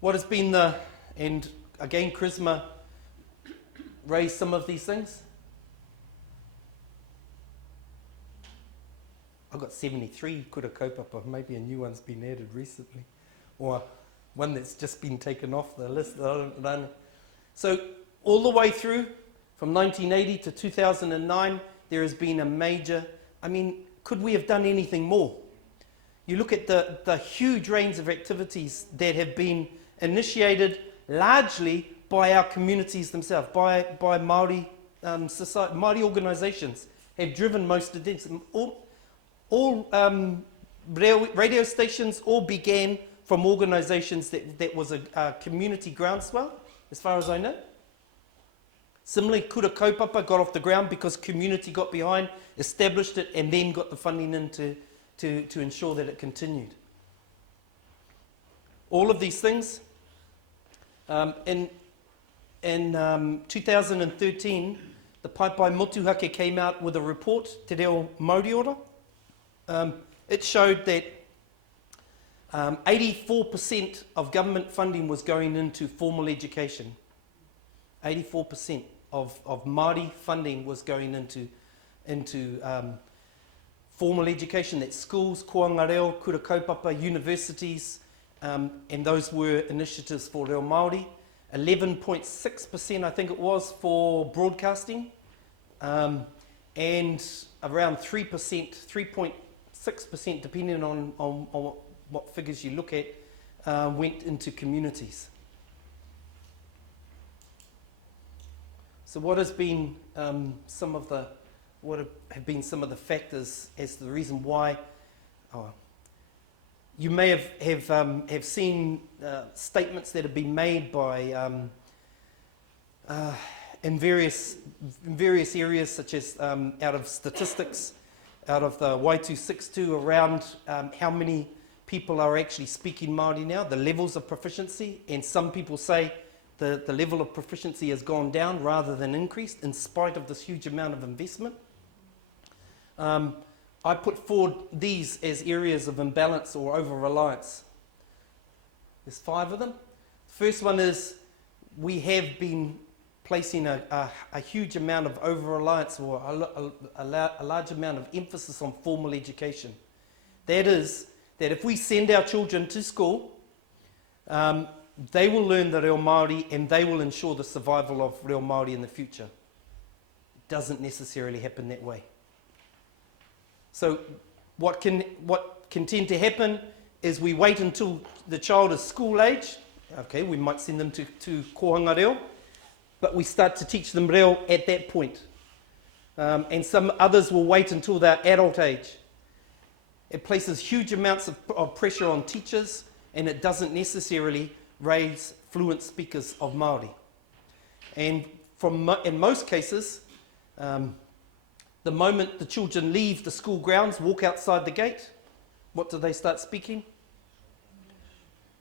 What has been and again Charisma raised some of these things. I've got 73 kura kaupapa, maybe a new one's been added recently, or one that's just been taken off the list. So all the way through, from 1980 to 2009, there has been a major, could we have done anything more? You look at the huge range of activities that have been initiated largely by our communities themselves, by Māori society, Māori organisations have driven most of this. All radio stations all began from organisations that was a community groundswell, as far as I know. Similarly, kura kaupapa got off the ground because community got behind, established it, and then got the funding in to ensure that it continued. All of these things, in 2013, the Paipai Motuhake came out with a report, Te Reo Mauriora. It showed that 84% of government funding was going into formal education. 84% of Māori funding was going into formal education. That's schools, koanga reo, kura kaupapa, universities, and those were initiatives for reo Māori. 11.6% I think it was for broadcasting, and around 3%, 3.6% depending on what figures you look at, went into communities. So what has been what have been some of the factors as to the reason why? You may have seen statements that have been made by in various areas, such as out of statistics, out of the Y262 around how many people are actually speaking Māori now, the levels of proficiency, and some people say the level of proficiency has gone down rather than increased in spite of this huge amount of investment. I put forward these as areas of imbalance or over-reliance. There's 5 of them. The first one is we have been placing a huge amount of over-reliance or a large amount of emphasis on formal education. That is, that if we send our children to school, they will learn the reo Māori and they will ensure the survival of reo Māori in the future. It doesn't necessarily happen that way. So what can tend to happen is we wait until the child is school age. Okay, we might send them to kohanga reo, but we start to teach them reo at that point. And some others will wait until they're adult age. It places huge amounts of pressure on teachers, and it doesn't necessarily raise fluent speakers of Māori. And in most cases, the moment the children leave the school grounds, walk outside the gate, what do they start speaking?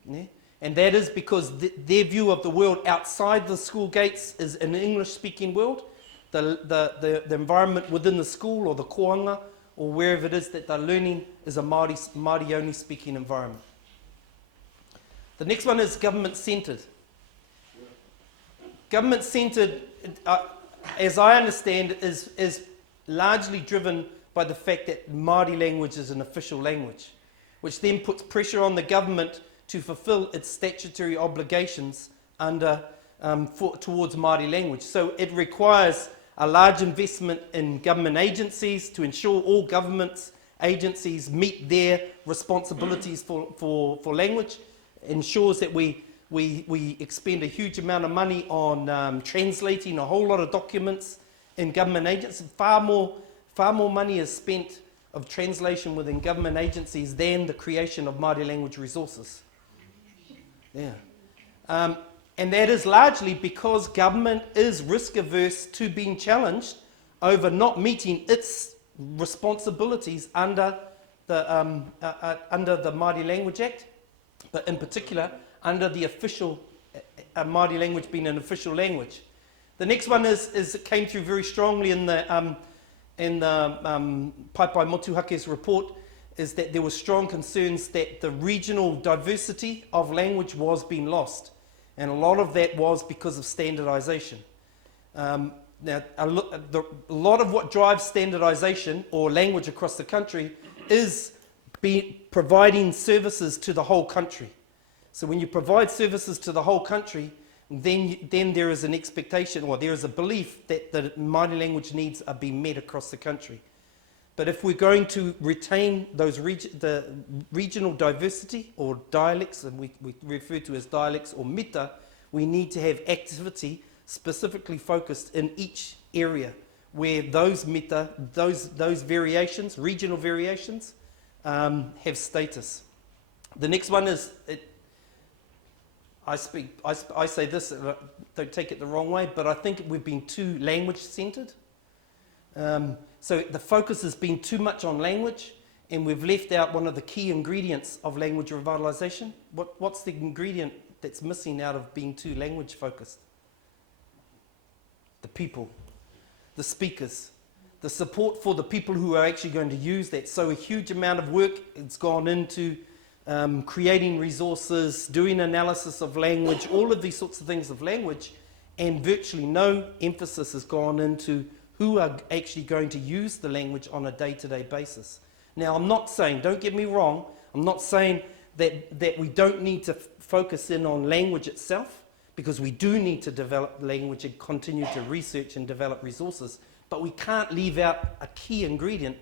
Yeah. And that is because their view of the world outside the school gates is an English-speaking world. The environment within the school or the koanga or wherever it is that they're learning is a Māori-only speaking environment. The next one is government-centred. Government-centred, as I understand, is largely driven by the fact that Māori language is an official language, which then puts pressure on the government to fulfil its statutory obligations towards Māori language. So it requires a large investment in government agencies to ensure all government agencies meet their responsibilities for language, ensures that we expend a huge amount of money on translating a whole lot of documents in government agencies. Far more money is spent of translation within government agencies than the creation of Māori language resources. Yeah. And that is largely because government is risk averse to being challenged over not meeting its responsibilities under the Māori Language Act, but in particular under the official Māori language being an official language. The next one is it came through very strongly in the Paipai Motuhake's report, is that there were strong concerns that the regional diversity of language was being lost. And a lot of that was because of standardization. Now, a lot of what drives standardization or language across the country is providing services to the whole country. So when you provide services to the whole country, then there is an expectation, or there is a belief that the mighty language needs are being met across the country. But if we're going to retain those the regional diversity or dialects, and we refer to as dialects or mita, we need to have activity specifically focused in each area where those mita, those variations, regional variations, have status. The next one is, I say this, don't take it the wrong way, but I think we've been too language-centered. So the focus has been too much on language, and we've left out one of the key ingredients of language revitalisation. What's the ingredient that's missing out of being too language-focused? The people, the speakers, the support for the people who are actually going to use that. So a huge amount of work has gone into creating resources, doing analysis of language, all of these sorts of things of language, and virtually no emphasis has gone into who are actually going to use the language on a day-to-day basis. Now, I'm not saying, don't get me wrong, I'm not saying that we don't need to focus in on language itself, because we do need to develop language and continue to research and develop resources, but we can't leave out a key ingredient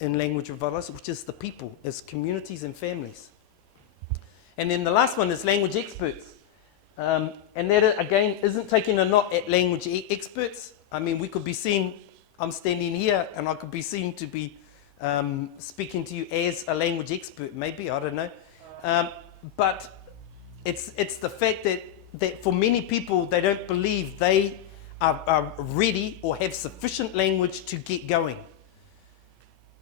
in language revitalisation, which is the people, as communities and families. And then the last one is language experts. And that, again, isn't taking a knot at language experts. I mean, we could be seen, I'm standing here, and I could be seen to be speaking to you as a language expert, maybe, I don't know. But it's the fact that for many people, they don't believe they are ready or have sufficient language to get going.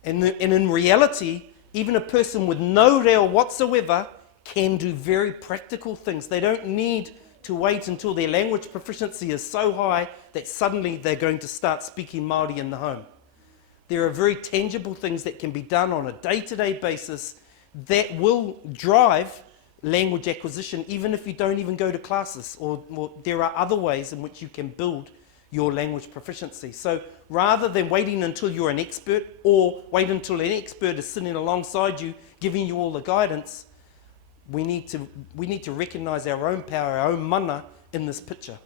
And in reality, even a person with no reo whatsoever can do very practical things. They don't need to wait until their language proficiency is so high that suddenly they're going to start speaking Māori in the home. There are very tangible things that can be done on a day-to-day basis that will drive language acquisition, even if you don't even go to classes, or there are other ways in which you can build your language proficiency. So rather than waiting until you're an expert, or wait until an expert is sitting alongside you giving you all the guidance, we need to recognize our own power, our own mana in this picture.